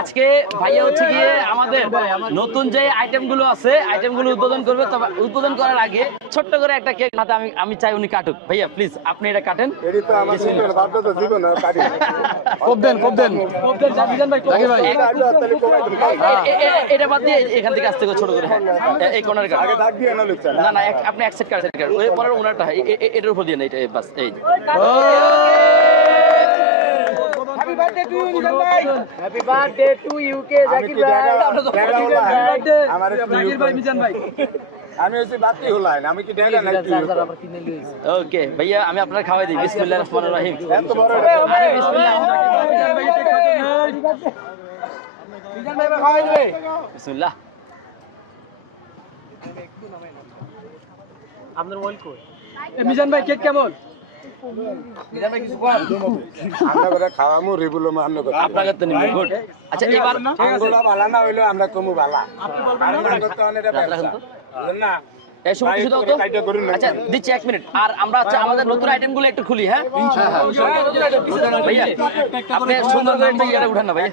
আজকে ভাইয়া হচ্ছে গিয়ে আমাদের নতুন যে আইটেমগুলো আছে আইটেমগুলো উদ্বোধন করবে তবে উদ্বোধন করার আগে ছোট্ট করে একটা কেক হাতে আমি আমি চাই উনি কাটুক। ভাইয়া প্লিজ আপনি এটা কাটেন। এটি কোপ দেন কোপ দেন। বাদ দিয়ে এখান থেকে আসতে ছোট করে হ্যাঁ এই কাট দিয়ে না না না আপনি এক সেট কাট সেট কাট পরের ওনারটা এটার উপর দিয়ে না এটা এই যে। আমি কি ড্যাগা আমার আমি হচ্ছে বাতি হলাই আমি কি ড্যাগা নাকি ওকে ভাইয়া আমি আপনার খাওয়াই দিই। বিসমিল্লাহির রহমানির রহিম। এত বড় আরে বিসমিল্লাহ বিসমিল্লাহ। মিজান ভাই কেক কেমন? আচ্ছা মনে আচ্ছা দিচ্ছি এক মিনিট আর আমরা আমাদের নতুন আইটেমগুলো একটু খুলি হ্যাঁ ভাইয়া আপনি সুন্দর করে উঠান না ভাইয়া